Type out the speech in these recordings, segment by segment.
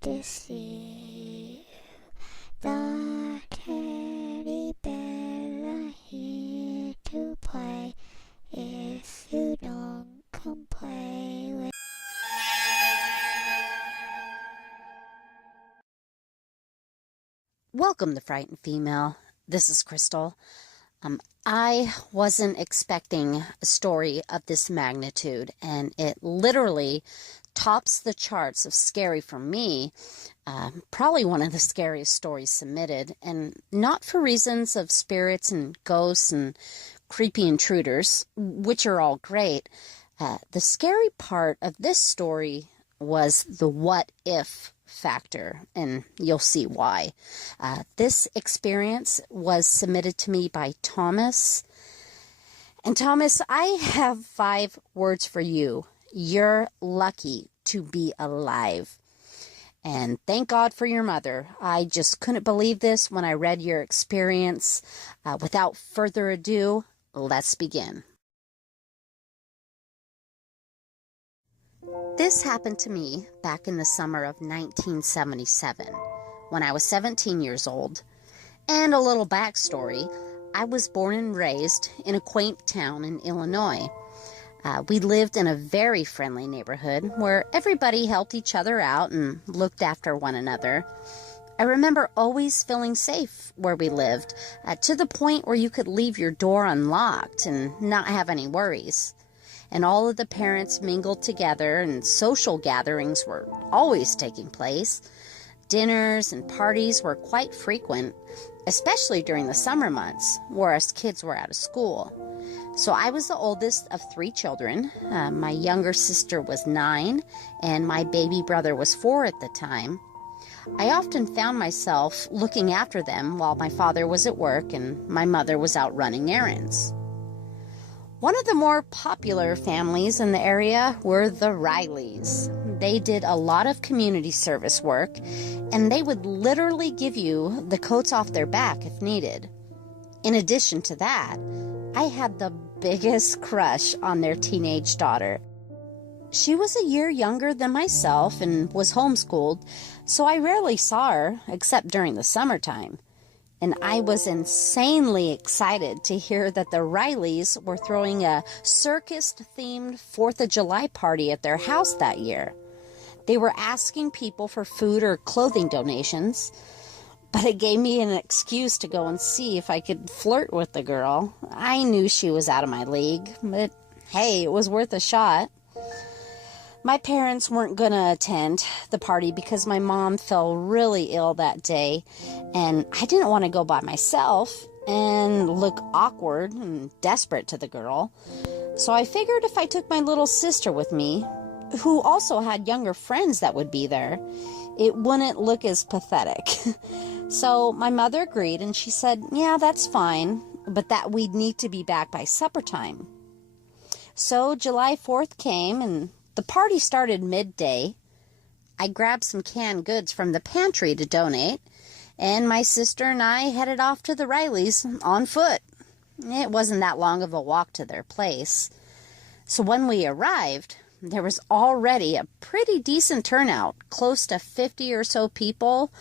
deceive the teddy bear are here to play. If you don't come play with. Welcome to Frightened Female. This is Crystal. I wasn't expecting a story of this magnitude, and it literally tops the charts of scary for me. Probably one of the scariest stories submitted, and not for reasons of spirits and ghosts and creepy intruders, which are all great. The scary part of this story was the what if factor, and you'll see why. This experience was submitted to me by Thomas. And Thomas, I have 5 words for you. You're lucky to be alive. And thank God for your mother. I just couldn't believe this when I read your experience. Without further ado, let's begin. This happened to me back in the summer of 1977, when I was 17 years old. And a little backstory, I was born and raised in a quaint town in Illinois. We lived in a very friendly neighborhood where everybody helped each other out and looked after one another. I remember always feeling safe where we lived, to the point where you could leave your door unlocked and not have any worries. And all of the parents mingled together, and social gatherings were always taking place. Dinners and parties were quite frequent, especially during the summer months, where us kids were out of school. So I was the oldest of 3 children. My younger sister was 9, and my baby brother was 4 at the time. I often found myself looking after them while my father was at work and my mother was out running errands. One of the more popular families in the area were the Rileys. They did a lot of community service work, and they would literally give you the coats off their back if needed. In addition to that, I had the biggest crush on their teenage daughter. She was a year younger than myself and was homeschooled, so I rarely saw her except during the summertime. And I was insanely excited to hear that the Rileys were throwing a circus-themed 4th of July party at their house that year. They were asking people for food or clothing donations, but it gave me an excuse to go and see if I could flirt with the girl. I knew she was out of my league, but hey, it was worth a shot. My parents weren't going to attend the party because my mom fell really ill that day, and I didn't want to go by myself and look awkward and desperate to the girl. So I figured if I took my little sister with me, who also had younger friends that would be there, it wouldn't look as pathetic. So my mother agreed, and she said, yeah, that's fine, but that we'd need to be back by supper time. So July 4th came, and the party started midday. I grabbed some canned goods from the pantry to donate, and my sister and I headed off to the Rileys on foot. It wasn't that long of a walk to their place. So when we arrived, there was already a pretty decent turnout, close to 50 or so people.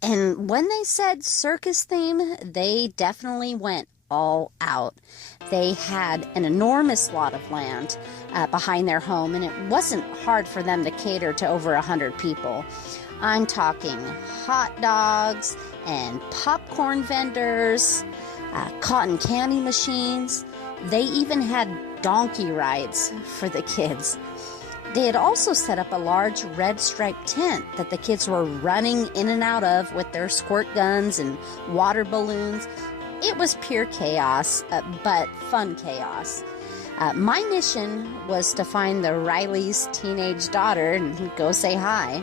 And when they said circus theme, they definitely went all out. They had an enormous lot of land behind their home, and it wasn't hard for them to cater to over 100 people. I'm talking hot dogs and popcorn vendors, cotton candy machines. They even had donkey rides for the kids. They had also set up a large red striped tent that the kids were running in and out of with their squirt guns and water balloons. It was pure chaos, but fun chaos. My mission was to find the Riley's teenage daughter and go say hi.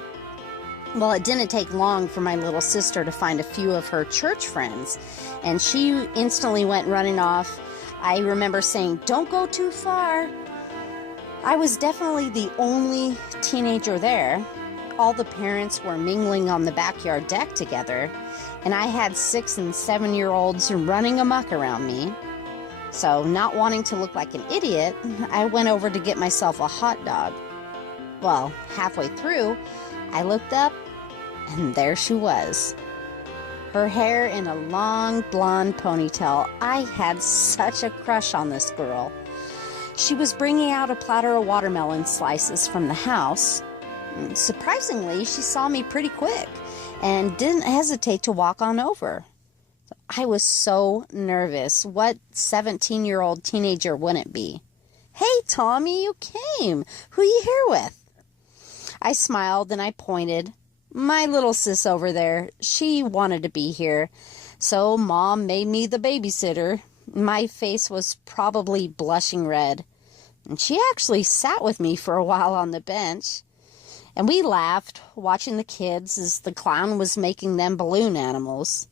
Well, it didn't take long for my little sister to find a few of her church friends, and she instantly went running off. I remember saying, "Don't go too far." I was definitely the only teenager there. All the parents were mingling on the backyard deck together, and I had 6- and 7-year-olds running amok around me. So, not wanting to look like an idiot, I went over to get myself a hot dog. Well, halfway through, I looked up, and there she was. Her hair in a long blonde ponytail. I had such a crush on this girl. She was bringing out a platter of watermelon slices from the house. Surprisingly, she saw me pretty quick and didn't hesitate to walk on over. I was so nervous. What 17-year-old teenager wouldn't be? "Hey, Tommy, you came. Who you here with?" I smiled and I pointed. "My little sis over there. She wanted to be here, so Mom made me the babysitter." My face was probably blushing red, and she actually sat with me for a while on the bench. And we laughed, watching the kids as the clown was making them balloon animals.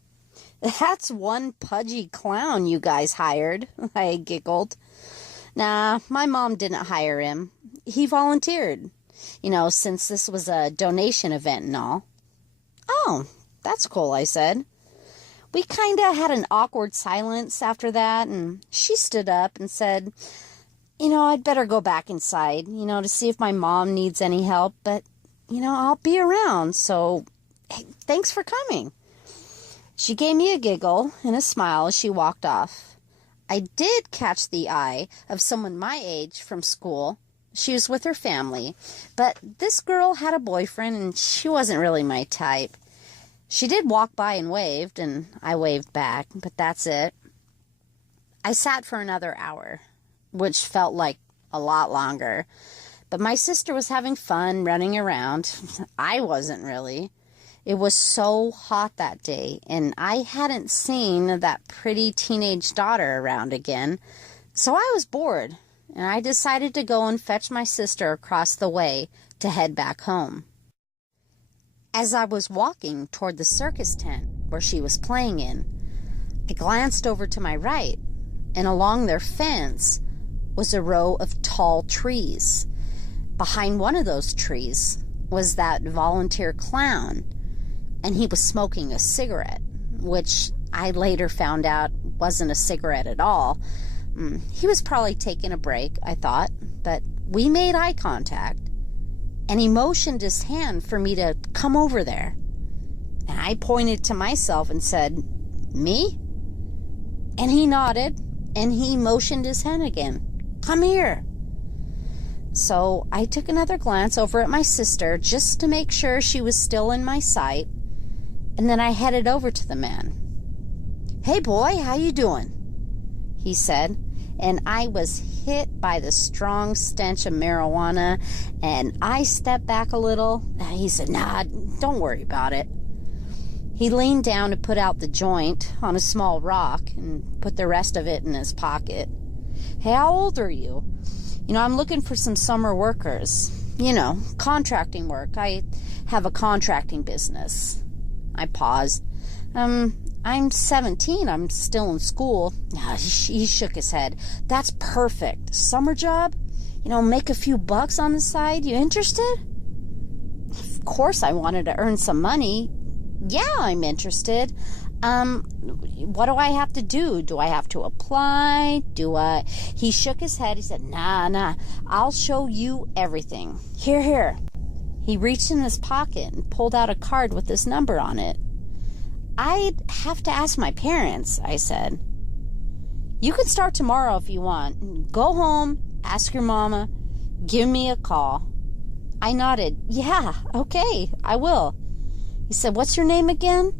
"That's one pudgy clown you guys hired," I giggled. "Nah, my mom didn't hire him. He volunteered, since this was a donation event and all." "Oh, that's cool," I said. We kind of had an awkward silence after that, and she stood up and said, "I'd better go back inside, to see if my mom needs any help, but, I'll be around, so hey, thanks for coming." She gave me a giggle and a smile as she walked off. I did catch the eye of someone my age from school. She was with her family, but this girl had a boyfriend, and she wasn't really my type. She did walk by and waved, and I waved back, but that's it. I sat for another hour, which felt like a lot longer, but my sister was having fun running around. I wasn't really. It was so hot that day, and I hadn't seen that pretty teenage daughter around again, so I was bored, and I decided to go and fetch my sister across the way to head back home. As I was walking toward the circus tent where she was playing in, I glanced over to my right, and along their fence was a row of tall trees. Behind one of those trees was that volunteer clown, and he was smoking a cigarette, which I later found out wasn't a cigarette at all. He was probably taking a break, I thought, but we made eye contact, and he motioned his hand for me to come over there. And I pointed to myself and said, "Me?" And he nodded, and he motioned his hand again. "Come here." So I took another glance over at my sister just to make sure she was still in my sight, and then I headed over to the man. "Hey boy, how you doing?" he said, and I was hit by the strong stench of marijuana, and I stepped back a little. He said, "Nah, don't worry about it." He leaned down to put out the joint on a small rock and put the rest of it in his pocket. "Hey, how old are you?" "I'm looking for some summer workers. Contracting work. I have a contracting business." I paused. I'm 17. I'm still in school." He shook his head. "That's perfect. Summer job? Make a few bucks on the side. You interested?" Of course I wanted to earn some money. "Yeah, I'm interested. What do I have to do? Do I have to apply? He shook his head. He said, Nah, I'll show you everything. Here. He reached in his pocket and pulled out a card with this number on it. "I'd have to ask my parents," I said. "You can start tomorrow if you want. Go home, ask your mama, give me a call." I nodded. "Yeah, okay, I will." He said, "What's your name again?"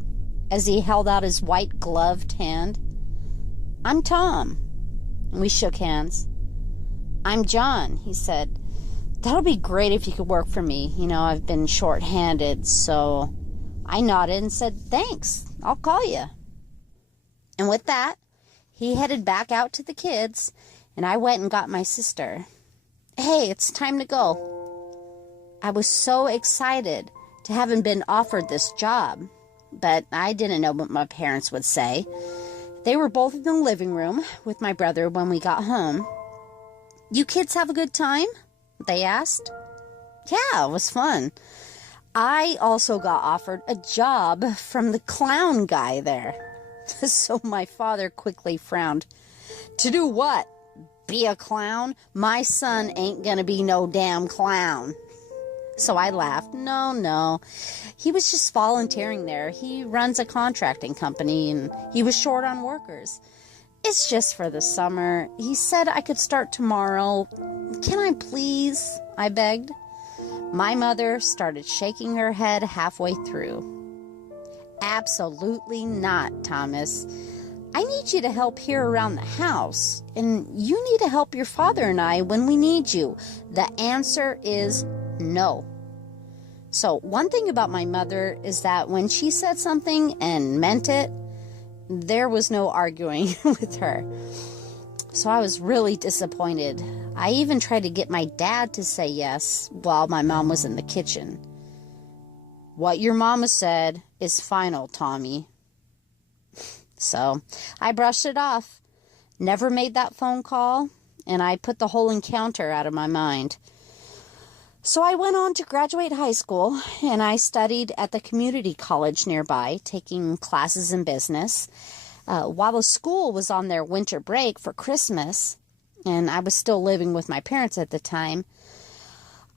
as he held out his white gloved hand. "I'm Tom." And we shook hands. "I'm John," he said. "That'll be great if you could work for me. I've been short-handed, so..." I nodded and said, "Thanks, I'll call you." And with that, he headed back out to the kids, and I went and got my sister. "Hey, it's time to go." I was so excited to having been offered this job, but I didn't know what my parents would say. They were both in the living room with my brother when we got home. "You kids have a good time?" they asked. "Yeah, it was fun." I also got offered a job from the clown guy there. So my father quickly frowned. "To do what? Be a clown? My son ain't gonna be no damn clown." So I laughed. No. He was just volunteering there. He runs a contracting company and he was short on workers. It's just for the summer. He said I could start tomorrow. Can I please? I begged. My mother started shaking her head halfway through. Absolutely not, Thomas. I need you to help here around the house, and you need to help your father and I when we need you. The answer is no. So one thing about my mother is that when she said something and meant it, there was no arguing with her. So I was really disappointed. I even tried to get my dad to say yes while my mom was in the kitchen. What your mama said is final, Tommy. So I brushed it off, never made that phone call, and I put the whole encounter out of my mind. So I went on to graduate high school, and I studied at the community college nearby, taking classes in business. While the school was on their winter break for Christmas, and I was still living with my parents at the time,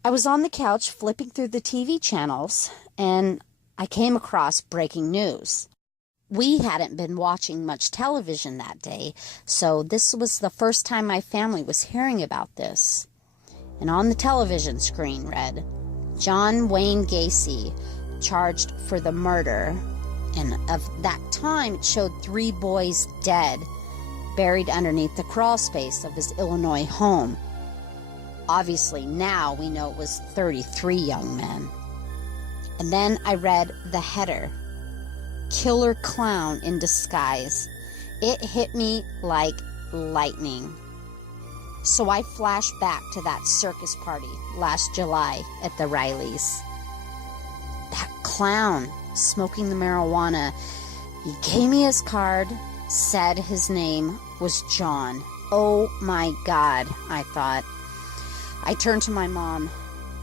I was on the couch flipping through the TV channels, and I came across breaking news. We hadn't been watching much television that day, so this was the first time my family was hearing about this. And on the television screen read, John Wayne Gacy charged for the murder. And of that time, it showed 3 boys dead, buried underneath the crawl space of his Illinois home. Obviously, now we know it was 33 young men. And then I read the header, Killer Clown in Disguise. It hit me like lightning. So I flashed back to that circus party last July at the Rileys. That clown smoking the marijuana, he gave me his card, said his name was John. Oh my God, I thought. I turned to my mom.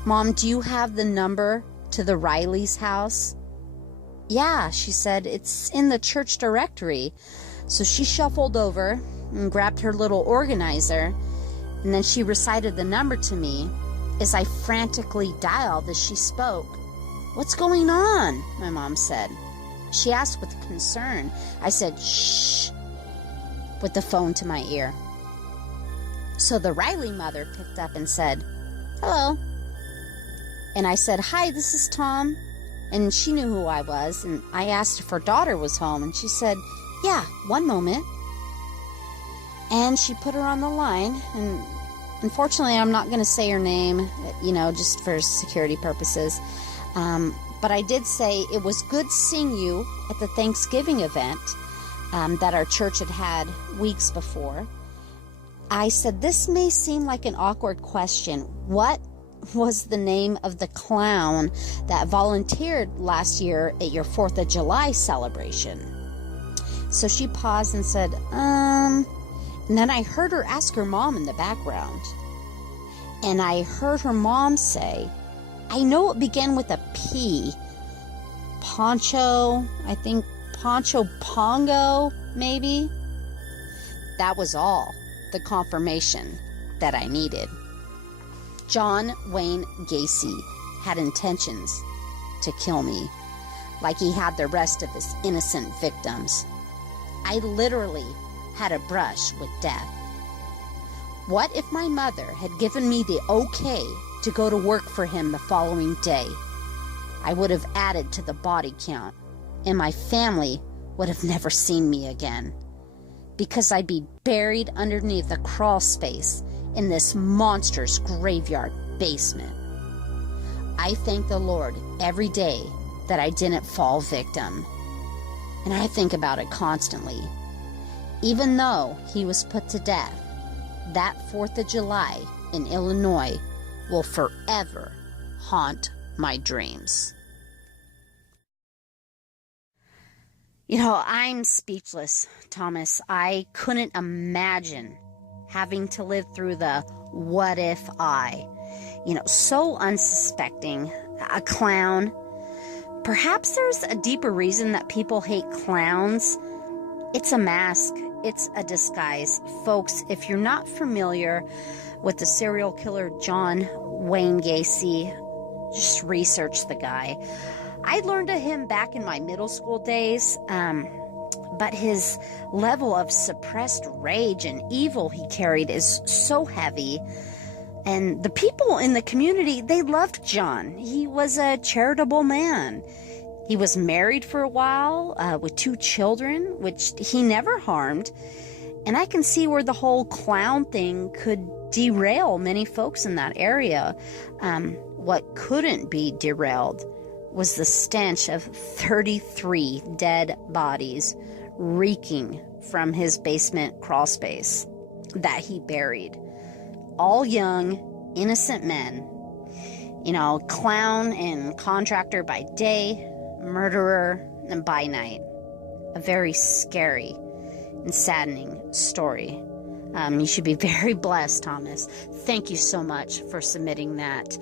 Mom, do you have the number to the Rileys' house? Yeah, she said, it's in the church directory. So she shuffled over and grabbed her little organizer, and then she recited the number to me as I frantically dialed as she spoke. What's going on? My mom said. She asked with concern. I said, shh, with the phone to my ear. So the Riley mother picked up and said, hello. And I said, hi, this is Tom. And she knew who I was, and I asked if her daughter was home, and she said, yeah, one moment. And she put her on the line, and unfortunately I'm not going to say her name, just for security purposes. But I did say it was good seeing you at the Thanksgiving event that our church had weeks before. I said, this may seem like an awkward question. What was the name of the clown that volunteered last year at your 4th of July celebration? So she paused and said, and then I heard her ask her mom in the background. And I heard her mom say, I know it began with a P. Poncho, I think Poncho Pongo, maybe? That was all the confirmation that I needed. John Wayne Gacy had intentions to kill me, like he had the rest of his innocent victims. I literally had a brush with death. What if my mother had given me the okay to go to work for him the following day? I would have added to the body count, and my family would have never seen me again, because I'd be buried underneath a crawl space in this monstrous graveyard basement. I thank the Lord every day that I didn't fall victim, and I think about it constantly. Even though he was put to death, that 4th of July in Illinois will forever haunt my dreams. I'm speechless, Thomas. I couldn't imagine having to live through the what if I, so unsuspecting, a clown. Perhaps there's a deeper reason that people hate clowns. It's a mask. It's a disguise. Folks, if you're not familiar with the serial killer John Wayne Gacy, just research the guy. I learned of him back in my middle school days, but his level of suppressed rage and evil he carried is so heavy. And the people in the community, they loved John. He was a charitable man. He was married for a while with 2 children, which he never harmed. And I can see where the whole clown thing could derail many folks in that area. What couldn't be derailed was the stench of 33 dead bodies reeking from his basement crawl space that he buried. All young, innocent men. You know, clown and contractor by day, murderer and by night. A very scary and saddening story. You should be very blessed, Thomas. Thank you so much for submitting that.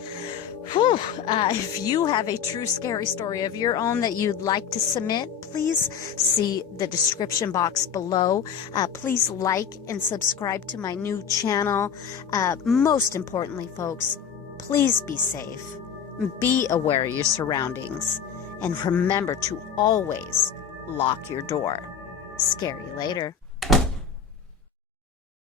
Whew. If you have a true scary story of your own that you'd like to submit, please see the description box below. Please like and subscribe to my new channel. Most importantly, folks, please be safe. Be aware of your surroundings. And remember to always lock your door. Scary later.